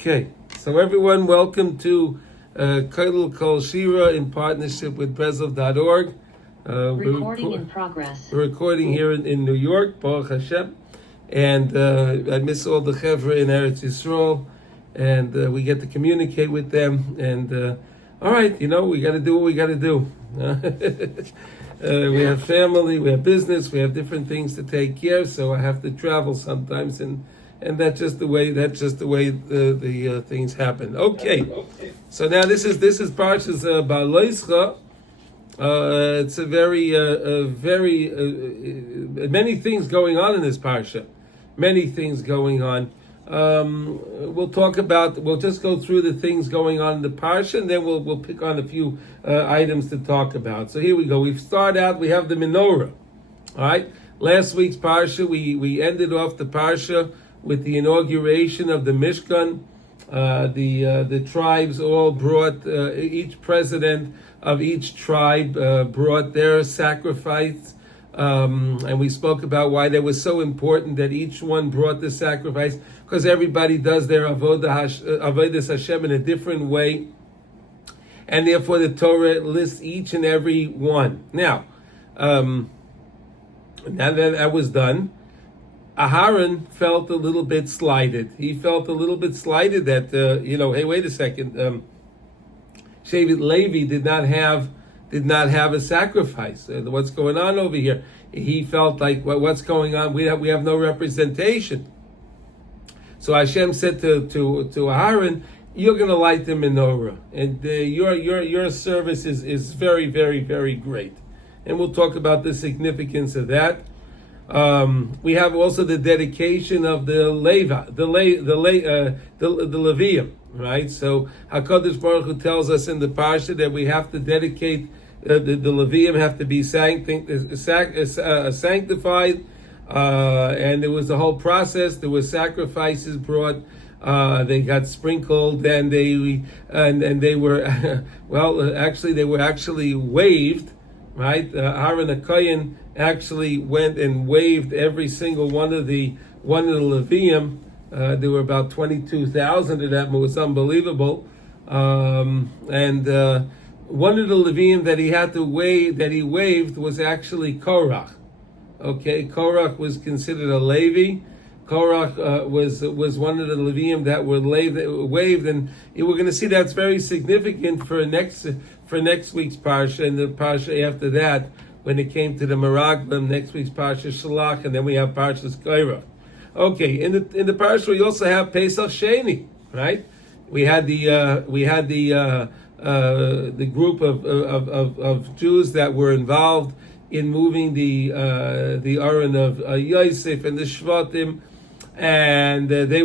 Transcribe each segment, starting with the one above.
Okay, so everyone, welcome to Kaidal Kol Shira in partnership with Betzalel.org. Recording in progress. We're recording here in New York, Baruch Hashem. And I miss all the Chevra in Eretz Yisrael, and we get to communicate with them. And all right, we got to do what we got to do. We have family, we have business, we have different things to take care of, so I have to travel sometimes, and that's just the way the things happen. Okay, so now this is Parshat BeHa'alotkha. It's a very many things going on in this parsha. Many things going on. We'll just go through the things going on in the parsha, and then we'll pick on a few items to talk about. So here we go. We start out. We have the Menorah. All right. Last week's parsha, we ended off the parsha with the inauguration of the Mishkan. The tribes all brought, each president of each tribe brought their sacrifice, and we spoke about why that was so important that each one brought the sacrifice, because everybody does their avodas Hashem in a different way, and therefore the Torah lists each and every one. Now that that was done, Aharon felt a little bit slighted. He felt a little bit slighted that, hey, wait a second, Shevet Levi did not have a sacrifice. What's going on over here? He felt like, what's going on? We have no representation. So Hashem said to Aharon, you're going to light the menorah, and your service is very, very, very great. And we'll talk about the significance of that. We have also the dedication of the Levium, right? So HaKadosh Baruch Hu tells us in the Parsha that we have to dedicate, the Levium have to be sanctified, and there was the whole process. There were sacrifices brought. They got sprinkled, and they were they were actually waved, right? Aaron HaKohen actually went and waved every single one of the Levium. There were about 22,000 of them. It was unbelievable. And one of the Levium that he waved was actually Korach. Okay, Korach was considered a Levi. Korach was one of the Levium that were waved, and we're going to see that's very significant for next week's parsha, and the parsha after that, when it came to the Meraglim, next week's parsha Shalach, and then we have Parshas Korach. Okay, in the parsha we also have Pesach Sheni, right? We had the group of Jews that were involved in moving the Aron of Yosef and the Shvatim, and they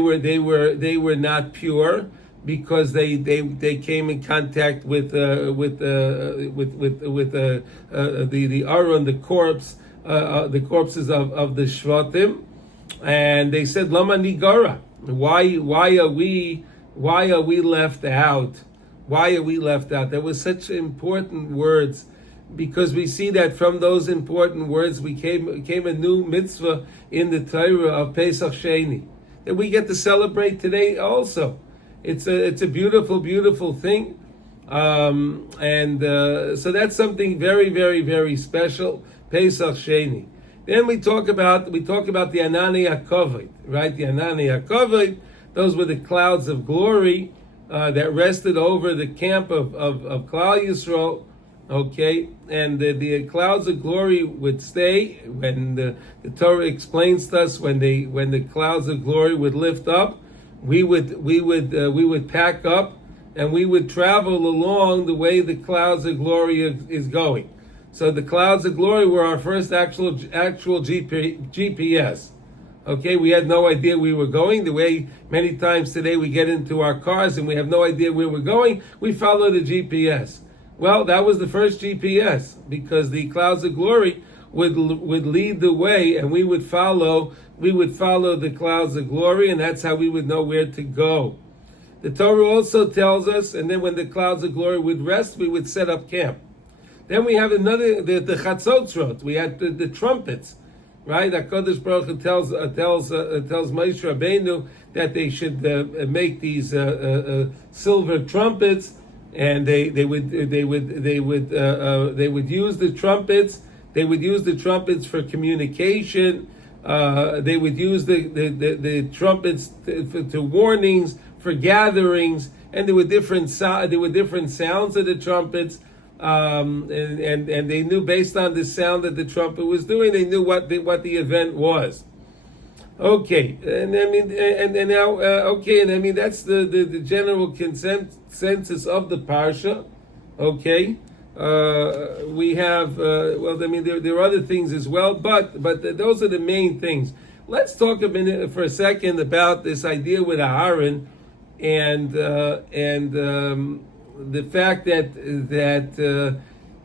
were not pure, because they came in contact with the Aron, the corpses of the Shvatim, and they said, Lama Nigara, why are we left out? Why are we left out? That was such important words, because we see that from those important words came a new mitzvah in the Torah of Pesach Sheni that we get to celebrate today also. It's a beautiful, beautiful thing, so that's something very, very, very special. Pesach Sheni. Then we talk about the Anani HaKavod, right? The Anani HaKavod. Those were the clouds of glory that rested over the camp of Klal Yisrael. Okay, and the clouds of glory would stay when the Torah explains to us when the clouds of glory would lift up. We would pack up, and we would travel along the way the clouds of glory is going. So the clouds of glory were our first actual GPS. Okay, we had no idea we were going. The way many times today we get into our cars and we have no idea where we're going, we follow the GPS. Well, that was the first GPS, because the clouds of glory would lead the way, and we would follow the clouds of glory, and that's how we would know where to go. The Torah also tells us, and then when the clouds of glory would rest, we would set up camp. Then we have the Chatzotzrot. We had the trumpets, right? HaKadosh Baruch Hu tells Moshe Rabbeinu that they should make these silver trumpets, and they would use the trumpets. They would use the trumpets for communication. They would use the trumpets to warnings for gatherings, and there were different sounds of the trumpets. And they knew based on the sound that the trumpet was doing, they knew what the event was. Okay, and I mean, and now, okay, and I mean that's the general consensus of the parsha. Okay, we have well, I mean there are other things as well, but those are the main things. Let's talk a minute for a second about this idea with Aaron and the fact that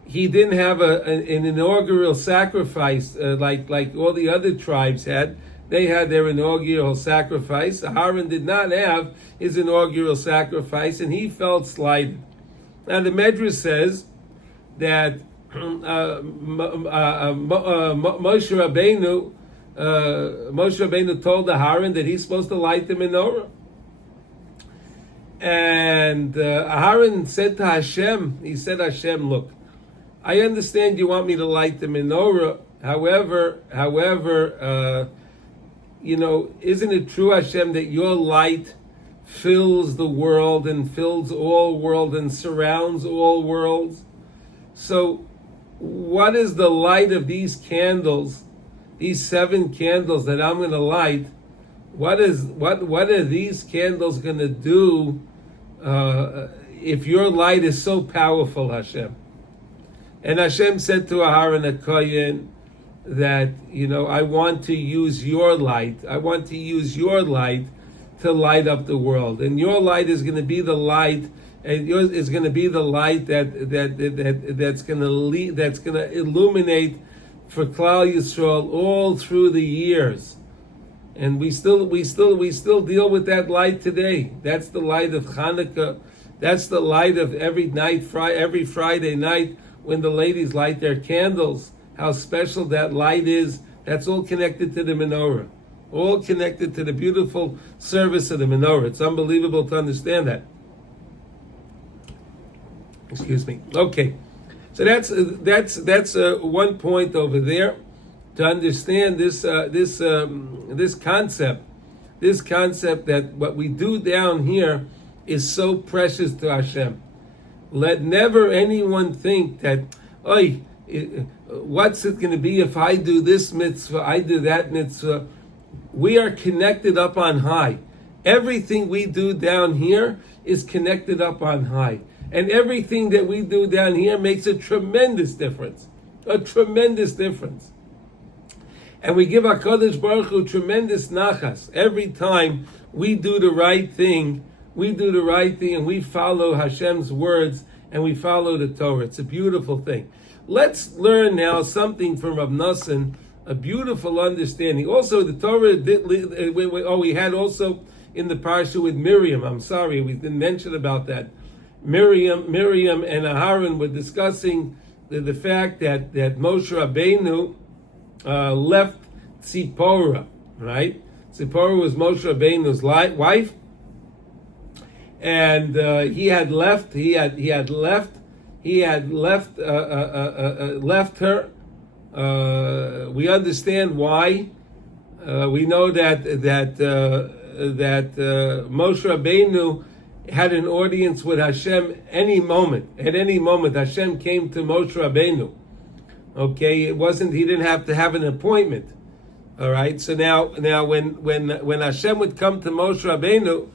he didn't have an inaugural sacrifice like all the other tribes had. They had their inaugural sacrifice. Aaron did not have his inaugural sacrifice, and he felt slighted. Now the Medrash says that Moshe Rabbeinu told Aaron that he's supposed to light the menorah. And Aaron said to Hashem, he said, Hashem, look, I understand you want me to light the menorah. However, isn't it true, Hashem, that your light fills the world and fills all world and surrounds all worlds? So what is the light of these candles, these 7 candles that I'm going to light? What are these candles going to do if your light is so powerful, Hashem? And Hashem said to Aaron HaKohen that, I want to use your light. I want to use your light to light up the world. And your light is going to be the light, and yours is going to be the light that's going to lead, that's going to illuminate for Klal Yisrael all through the years. And we still deal with that light today. That's the light of Hanukkah. That's the light of every night, every Friday night when the ladies light their candles. How special that light is. That's all connected to the menorah. All connected to the beautiful service of the menorah. It's unbelievable to understand that. Excuse me. Okay, so that's one point over there to understand this concept that what we do down here is so precious to Hashem. Let never anyone think that, what's it going to be if I do this mitzvah, I do that mitzvah. We are connected up on high. Everything we do down here is connected up on high. And everything that we do down here makes a tremendous difference. A tremendous difference. And we give HaKadosh Baruch Hu tremendous nachas. Every time we do the right thing, and we follow Hashem's words, and we follow the Torah. It's a beautiful thing. Let's learn now something from Rav Nosson, a beautiful understanding. Also, the Torah we had also in the parsha with Miriam. I'm sorry, we didn't mention about that. Miriam and Aaron were discussing the fact that Moshe Rabbeinu left Tzipporah, right? Tzipporah was Moshe Rabbeinu's wife, and he had left her. We understand why. We know that Moshe Rabbeinu had an audience with Hashem any moment. At any moment, Hashem came to Moshe Rabbeinu. Okay, he didn't have to have an appointment. All right. So now when Hashem would come to Moshe Rabbeinu,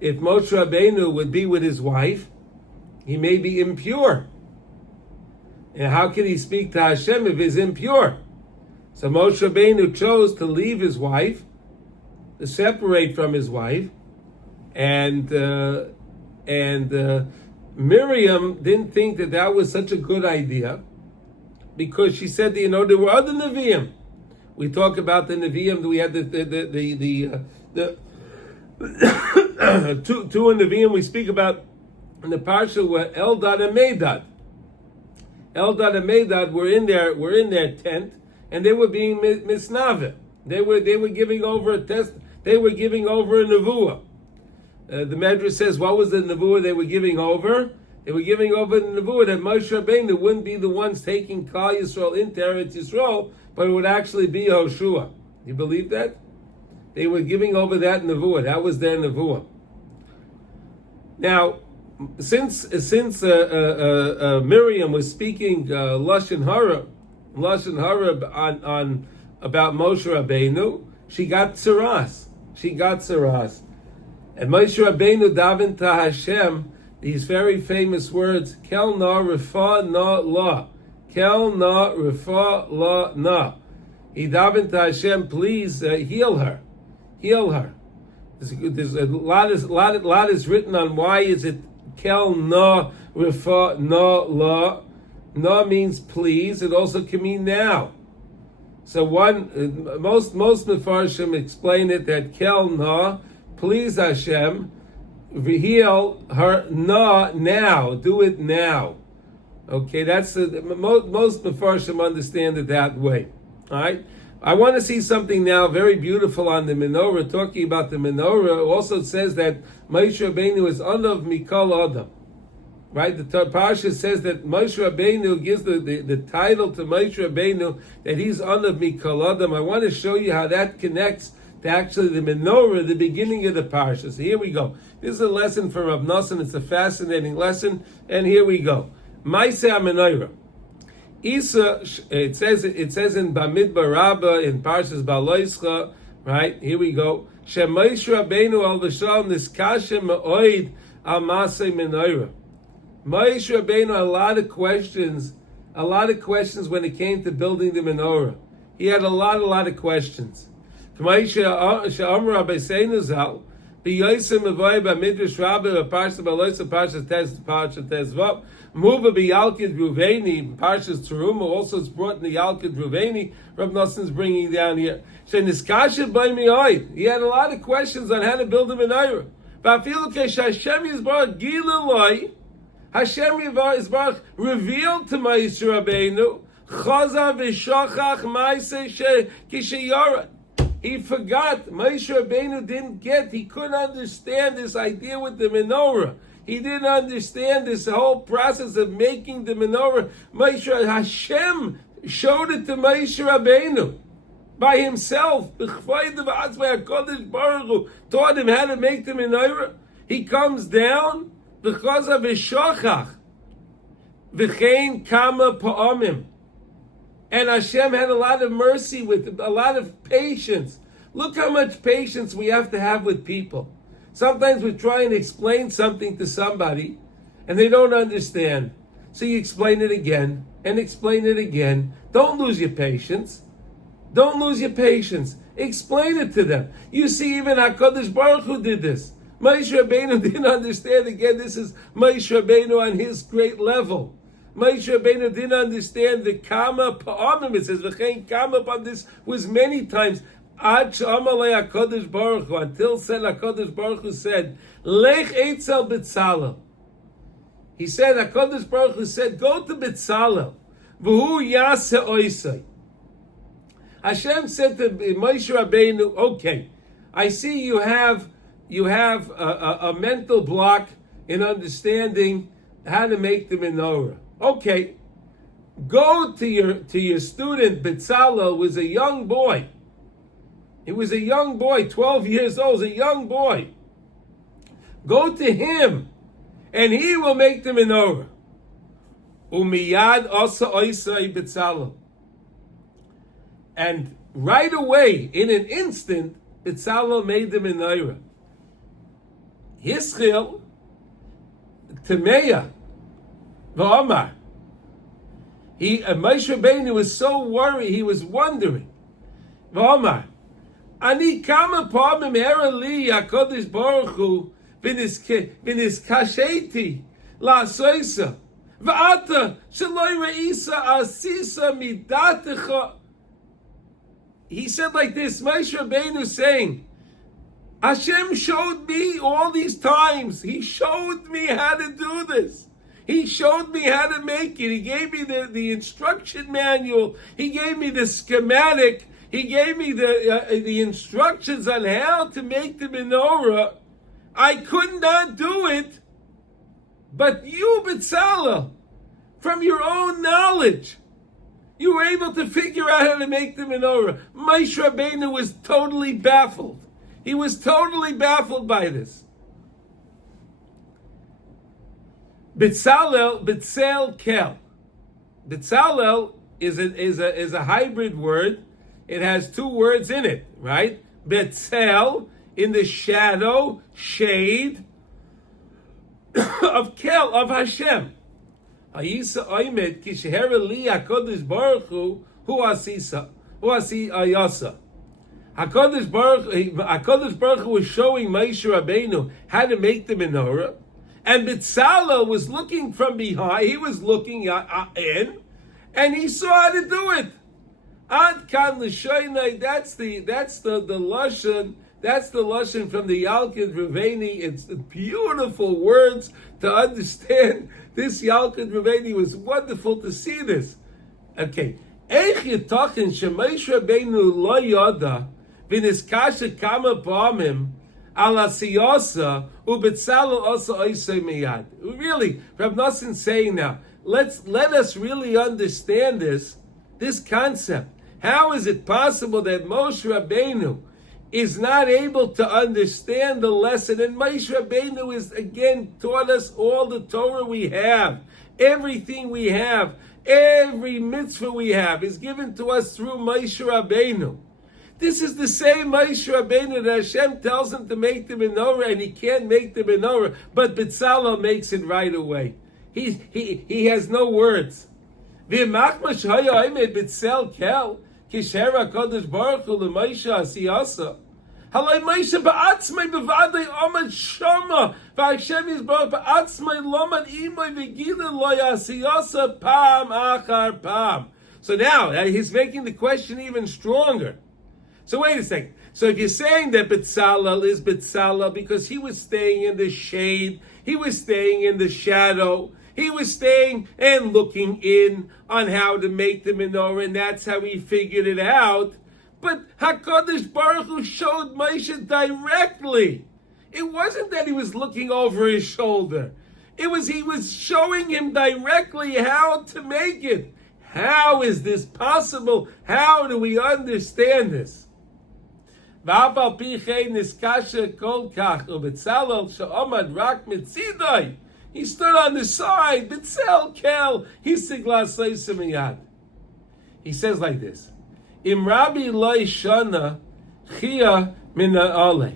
if Moshe Rabbeinu would be with his wife, he may be impure. And how can he speak to Hashem if he's impure? So Moshe Rabbeinu chose to leave his wife, to separate from his wife, and Miriam didn't think that was such a good idea, because she said, there were other Nevi'im. We talk about the Nevi'im. We had the two Nevi'im we speak about in the parsha were Eldad and Medad. Eldad and Medad were in their tent, and they were being misnaveh. They were giving over They were giving over a nevuah. The Medrash says, what was the nevuah they were giving over? They were giving over the nevuah that Moshe Rabbeinu wouldn't be the ones taking Klal Yisrael into Eretz Yisrael, but it would actually be Yehoshua. You believe that? They were giving over that nevuah. That was their nevuah. Now, since Miriam was speaking lashon hara on about Moshe Rabbeinu, she got tzaras. And Moshe Rabbeinu davened to Hashem these very famous words: Kel na refa na la, Kel na refa la na. He davened to Hashem, please heal her. There's a lot is written on why is it Kel na refa na la. Na means please. It also can mean now. So most Mefarshim explain it that Kel na, please Hashem, heal her na now. Do it now. Okay, that's most Mefarshim understand it that way. All right. I want to see something now very beautiful on the Menorah, talking about the Menorah. Also says that Moshe Rabbeinu is Anav Mikol Adam. Right? The Parsha says that Moshe Rabbeinu gives the title to Moshe Rabbeinu that he's Anav Mikol Adam. I want to show you how that connects to actually the Menorah, the beginning of the Parsha. So here we go. This is a lesson from Rav Nosson. It's a fascinating lesson. And here we go. Maaseh Menorah. Isa, it says in Bamidbar Rabbah in Parshas BeHa'alotkha, right? Here we go. Moshe Rabbeinu al v'shalom niskashe me'oid al Maaseh Menorah. Moshe Rabbeinu had a lot of questions when it came to building the Menorah. He had a lot of questions. Moshe Amar Rabbeinu Zal b'yosem mevoy b'midrash Rabbah Parshas BeHa'alotkha Parshas Tezvav. Muva b'Yalkid Ruveni, Parshas Teruma, also it's brought in the Yalkid Ruveni. Rav Nosson's bringing down here. He had a lot of questions on how to build a Menorah. Hashem Yisbarach revealed to Moshe Rabbeinu, Chaza v'shachach ma'aseh kisheyorad. He forgot. Moshe Rabbeinu didn't get. He couldn't understand this idea with the Menorah. He didn't understand this whole process of making the Menorah. Hashem showed it to Moshe Rabbeinu by himself. Taught him how to make the Menorah. He comes down because of his shachach. V'chein kama pa'amim. And Hashem had a lot of mercy with him, a lot of patience. Look how much patience we have to have with people. Sometimes we're trying to explain something to somebody and they don't understand. So you explain it again and explain it again. Don't lose your patience. Explain it to them. You see, even HaKadosh Baruch Hu did this. Moshe Rabbeinu didn't understand. Again, this is Moshe Rabbeinu on his great level. Moshe Rabbeinu didn't understand the Kama Pa'amim. It says, V'chein Kama Pa'amim. This was many times. Until said HaKadosh Baruch Hu said, Lech Eitzel Betzalel. He said, HaKadosh Baruch Hu said, go to Betzalel. V'hu Yaseh Oisai. Hashem said to Moshe Rabbeinu, okay, I see you have a mental block in understanding how to make the Menorah. Okay, go to your student Betzalel, was a young boy. He was a young boy, 12 years old, a young boy. Go to him, and he will make the Menorah. Umiyad asa oisai Betzalel. And right away, in an instant, Betzalel made the Menorah. Hischil, Temeya, V'omar. Moshe Rabbeinu was so worried, he was wondering. V'omar. Ani kama pa'amim hera li HaKadosh Baruch Hu v'niskasheti la'asoisa v'ata sheloi re'isa asisa midatecha. He said like this, Moshe Rabbeinu saying, Hashem showed me all these times. He showed me how to do this. He showed me how to make it. He gave me the instruction manual. He gave me the schematic. He gave me the instructions on how to make the menorah. I could not do it. But you, Betzalel, from your own knowledge, you were able to figure out how to make the menorah. Moshe Rabbeinu was totally baffled. He was totally baffled by this. Betzalel kel. Betzalel is a hybrid word. It has two words in it, right? Betzel, in the shadow, shade of kel, of Hashem. Hayisa oimed kishehera li HaKadosh Baruch Hu asisa, hu ayasa. HaKadosh Baruch Hu was showing Moshe Rabbeinu how to make the menorah, and Betzalel was looking from behind. He was looking in, and he saw how to do it. Ad kan l'shoynai. That's the lashon. That's the lashon from the Yalkut Ruveni. It's beautiful words to understand. This Yalkut Ruveni was wonderful to see this. Okay. Eich yitachin sheMoshe Rabbeinu lo yada v'niskasha kama pa'amim al asiyasa uBetzalel asa oisei miyad. Really, Rav Nosson saying now, let us really understand this concept. How is it possible that Moshe Rabbeinu is not able to understand the lesson? And Moshe Rabbeinu is again taught us all the Torah we have, everything we have, every mitzvah we have is given to us through Moshe Rabbeinu. This is the same Moshe Rabbeinu that Hashem tells him to make the menorah, and he can't make the menorah, but Betzalel makes it right away. He has no words. V'machmash haya oimed Betzel kel kishera Kodesh Baruch Hu leMoshe asiyasa. Halay Moshe ba'atzmei bevadei omad shama v'Hashem yisbarach ba'atzmei lomad imoy v'gilin lo asiyasa pam achar pam. So now he's making the question even stronger. So wait a second. So if you're saying that Betzalel is Betzalel because he was staying in the shade, he was staying in the shadow, he was staying and looking in on how to make the menorah, and that's how he figured it out. But HaKadosh Baruch Hu showed Moshe directly. It wasn't that he was looking over his shoulder. He was showing him directly how to make it. How is this possible? How do we understand this? He stood on the side. Betzel kel. He says like this: Im Rabbi loy shana chia min ha'oleh.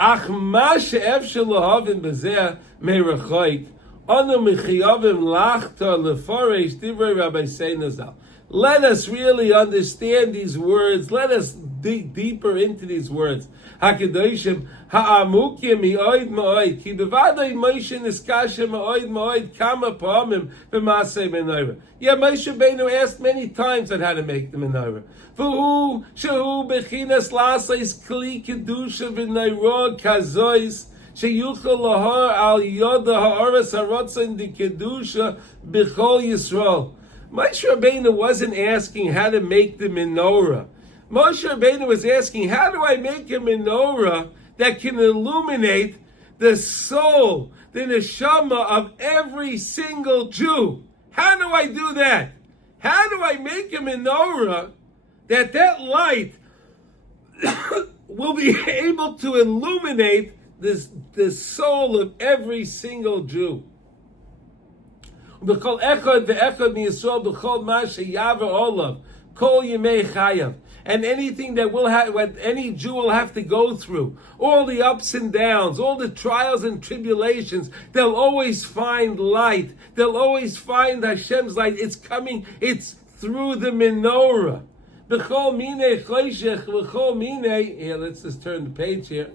Ach ma she'efshel lahavin bezeh meirachoik anu mechiyavim lachta leforesh divrei Rabbi Seinu Zal. Let us really understand these words. Let us dig deeper into these words. HaKadoshim ha'amukim mi'oid ma'oid ki bevadai Moshe niskasha ma'oid ma'oid kama pa'amim b'masei menorah. Yeah, Moshe Rabbeinu asked many times on how to make the menorah. V'hu shehu bechinas lasais kli kedusha v'neirah kazois sheyuchel lahar al yoda ha'aras ha'rotzen di kedusha b'chol Yisrael. Moshe Rabbeinu wasn't asking how to make the menorah. Moshe Rabbeinu was asking, how do I make a menorah that can illuminate the soul, the neshama of every single Jew? How do I do that? How do I make a menorah that light will be able to illuminate the soul of every single Jew? B'chol echad ve'echad miyisrael b'chol ma sheyaver olav kol yimei chayav. And anything that what any Jew will have to go through, all the ups and downs, all the trials and tribulations, they'll always find light. They'll always find Hashem's light. It's coming. It's through the menorah. B'chol minei choshech v'chol minei. Here, let's just turn the page here.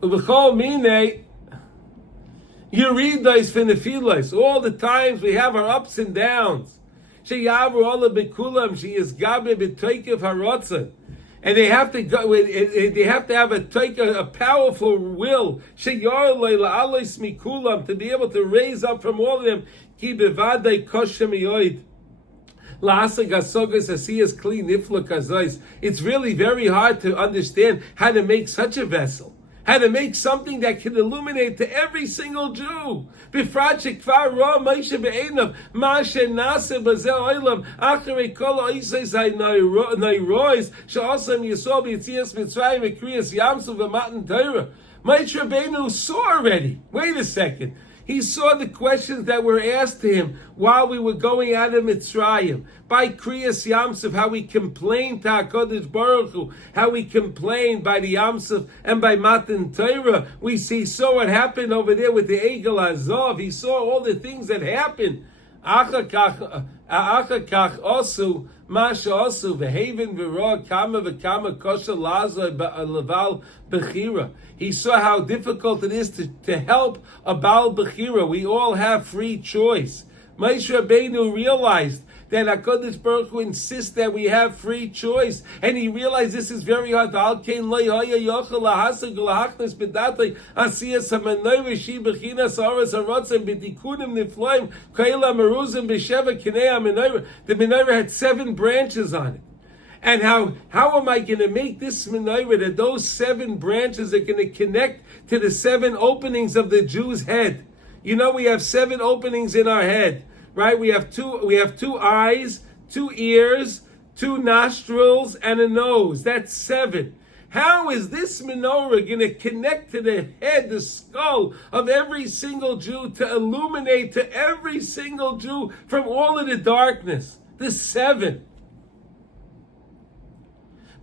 B'chol minei. Yeridos v'nefilos. All the times we have our ups and downs. Sheyavu ola bekulam. She is gabe b'toikev harotzen. And they have to go. They have to have a powerful will. Sheyar leila alois mikulam, to be able to raise up from all of them. Ki bevadei koshem yoid. It's really very hard to understand how to make such a vessel. How to make something that can illuminate to every single Jew. Moshe Rabbeinu saw already. Wait a second. He saw the questions that were asked to him while we were going out of Mitzrayim. By Kriyas Yamsuf, how we complained to HaKadosh Baruch Hu, how we complained by the Yamsuf and by Matan Torah. We saw what happened over there with the Egel Azov. He saw all the things that happened. Achakach osu masha osu v'haven v'roa kama v'kama kosher lazo leval bechira. He saw how difficult it is to help a Baal Bechira. We all have free choice. Moshe Rabbeinu realized that HaKadosh Baruch Hu insists that we have free choice. And he realized this is very hard. The Menorah had 7 branches on it. And how am I going to make this menorah that those 7 branches are going to connect to the 7 openings of the Jew's head? You know, we have 7 openings in our head, right? We have two eyes, 2 ears, 2 nostrils, and a nose. That's 7. How is this menorah going to connect to the head, the skull of every single Jew to illuminate to every single Jew from all of the darkness? The 7.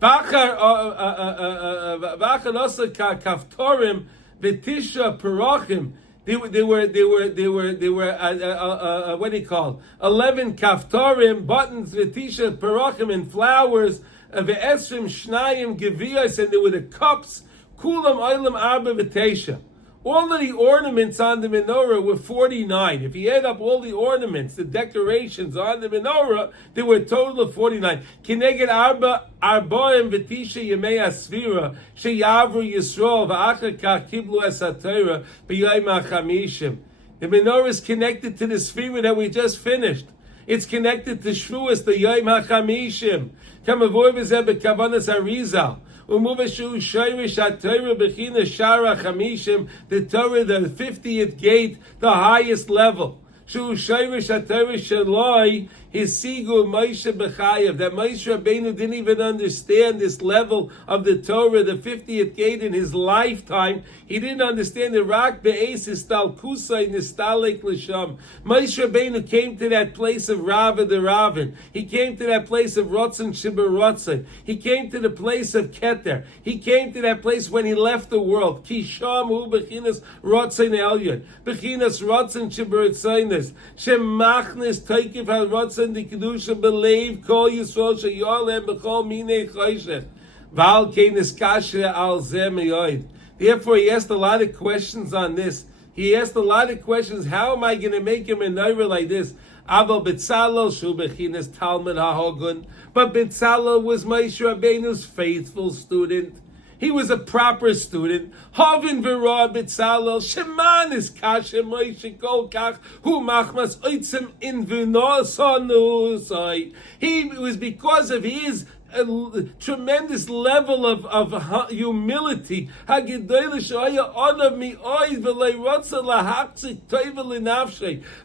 Kaftorim v'tisha perachim. They were what do you call? 11 kaftorim, buttons v'tisha perachim, and flowers ve'esrim shnayim geviyos, and there were the cups. Kulam oilam arba v'tesha. All of the ornaments on the menorah were 49. If you add up all the ornaments, the decorations on the menorah, there were a total of 49. Kineged arbaim v'tisha yemei asvira sheyavru Yisrael v'achar kach kiblu es haTorah b'yom hachamishim. The menorah is connected to the sphira that we just finished. It's connected to Shavuos, the Yom HaChamishim. Kamavoy v'zeh b'kavanas Arizal. The Torah, the 50th gate, the highest level. His Sigur Moshe Bechayev, that Moshe Rabbeinu didn't even understand this level of the Torah, the 50th gate in his lifetime. He didn't understand the Rak Be'ez Istal Kusay Nistalek L'Sham. Moshe Rabbeinu came to that place of Rava the Ravin. He came to that place of Rotzen Shibur Rotzen. He came to the place of Keter. He came to that place when he left the world. Kisham Hu Bechinas Rotzen Elyon. Bechinas Rotzen Shibur Rotzen. Shemachnes Teikiv HaRotzen the kedusha believe kol Yisrael sheyolem b'chol minei choshech v'al kein eskashe al zeh meyoid. Therefore, he asked a lot of questions on this. He asked a lot of questions. How am I going to make him a menorah like this? Aval Betzalel shu bechinas Talmud HaHogun. But Betzalel was Moshe Rabbeinu's faithful student. He was a proper student. Havin v'ra Betzalel sheman is kasha Moshe kol kach hu machmas oitzim in v'nosanu. It was because of his tremendous level of humility. Moshe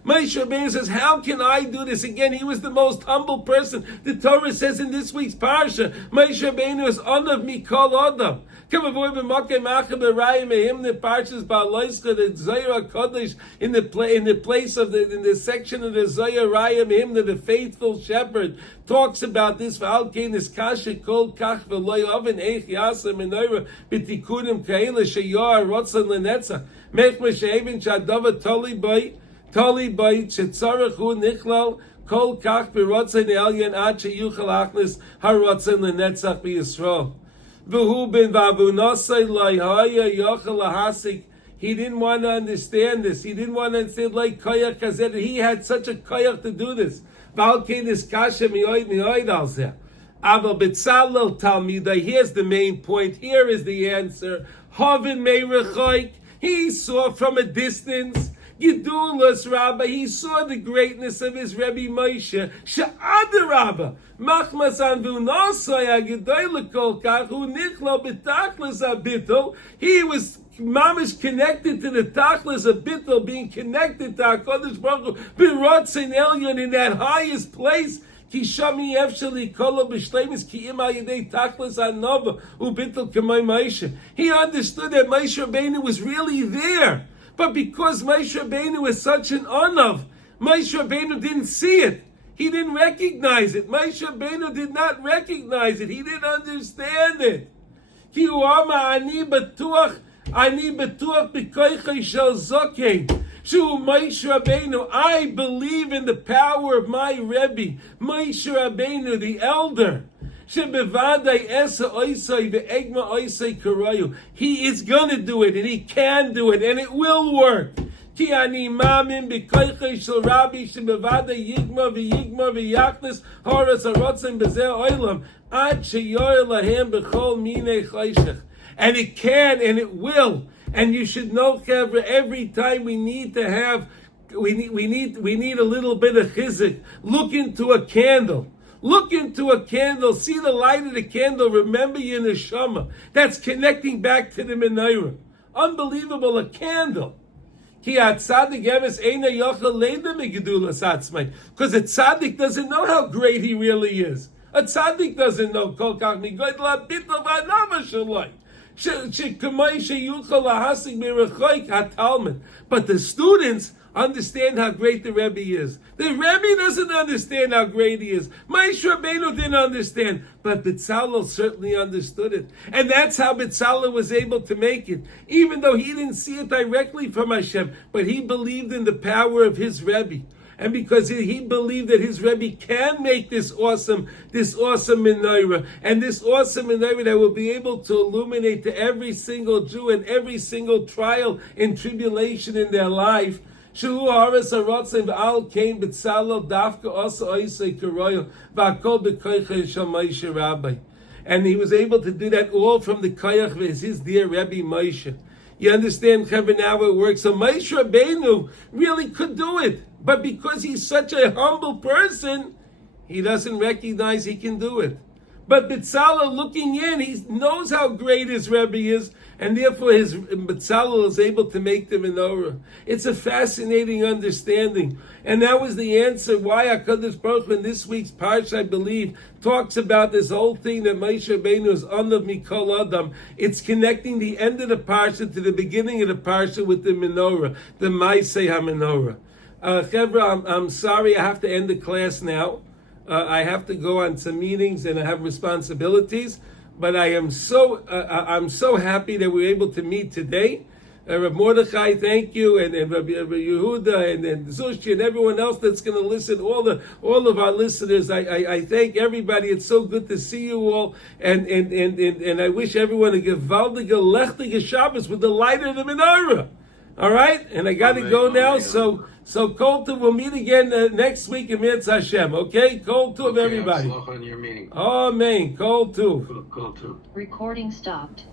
Rabbeinu says, how can I do this? Again, he was the most humble person. The Torah says in this week's parsha, Moshe Rabbeinu is onav mikol adam. Come avoid b'makei machem b'rayim ehim the parshas ba'aloischa the Zohar Kodesh in the place of the section of the Zohar Rayim him the faithful shepherd talks about this. V'al kein kashe kol kach v'loy oven eich yasa menorah b'tikunim ka'ela sheyar rotzen lenetzach mech m'she'evin sh'adava toli b'y shetzarech hu nichlal kol kach b'rotzen elyon ad sheyuchal achnes harotzen lenetzach b'Yisrael. V'hu ben v'avunasei lo'haya yochel lahasik. He didn't want to understand this. He didn't want to understand like koyach kazed. He had such a koyach to do this. V'al kein kashe mi'oid al zeh. Aval Betzalel Talmidai. Here's the main point. Here is the answer. Havin meirechoik. He saw from a distance. Gedulas Rabba, he saw the greatness of his Rebbe Moshe. She'ada Rabba, Machmas Anvunasai Agedai Lekol Kach, Hu Nichlo B'Tachlis Abitul. He was mamish connected to the Tachlis of Bittul, being connected to HaKadosh Baruch Hu, B'Rotzen Elyon, in that highest place. Ki shami efshali kolo b'shleimis ki im al yedei Tachlis Anova u'Bittul k'may Moshe. He understood that Moshe Rabbeinu was really there. But because Moshe Rabbeinu was such an Anav, Moshe Rabbeinu didn't see it. He didn't recognize it. Moshe Rabbeinu did not recognize it. He didn't understand it. Ki hu ama ani b'tuach b'koichei shel zokein. Shu Moshe Rabbeinu, I believe in the power of my Rebbe, Moshe Rabbeinu, the elder. He is going to do it, and he can do it, and it will work. And it can, and it will. And you should know, Chevra, every time we need to have, we need a little bit of chizuk. Look into a candle. Look into a candle, see the light of the candle, remember your neshama. That's connecting back to the menorah. Unbelievable, a candle. Because a tzaddik doesn't know how great he really is. A tzaddik doesn't know. But the students understand how great the Rebbe is. The Rebbe doesn't understand how great he is. Moshe Rabbeinu didn't understand, but Betzalel certainly understood it. And that's how Betzalel was able to make it. Even though he didn't see it directly from Hashem, but he believed in the power of his Rebbe. And because he believed that his Rebbe can make this awesome menorah, and this awesome menorah that will be able to illuminate to every single Jew and every single trial and tribulation in their life. And he was able to do that all from the koyach of his dear Rebbe Moshe. You understand, Chevra, how it works? So Moshe Rabbeinu really could do it, but because he's such a humble person, he doesn't recognize he can do it. But Betzalel, looking in, he knows how great his Rebbe is, and therefore his Betzalel is able to make the menorah. It's a fascinating understanding. And that was the answer why HaKadosh Baruch Hu in this week's Parsha, I believe, talks about this whole thing that Moshe Rabbeinu is Anav Mikol Adam. It's connecting the end of the Parsha to the beginning of the Parsha with the menorah, the Maaseh HaMenorah. Chevra, I'm sorry I have to end the class now. I have to go on some meetings and I have responsibilities, but I'm so happy that we were able to meet today. Rav Mordechai, thank you, and Rabbi Yehuda, and Zushi, and everyone else that's going to listen. All of our listeners, I thank everybody. It's so good to see you all, and I wish everyone a gewaldige, lechtige Shabbos with the light of the menorah. All right, and I got to go now. So Kol Tov, we'll meet again next week in Mirz Hashem. Okay, Kol Tov, everybody. On your meeting. Amen. Kol Tov. Kol Tov. Recording stopped.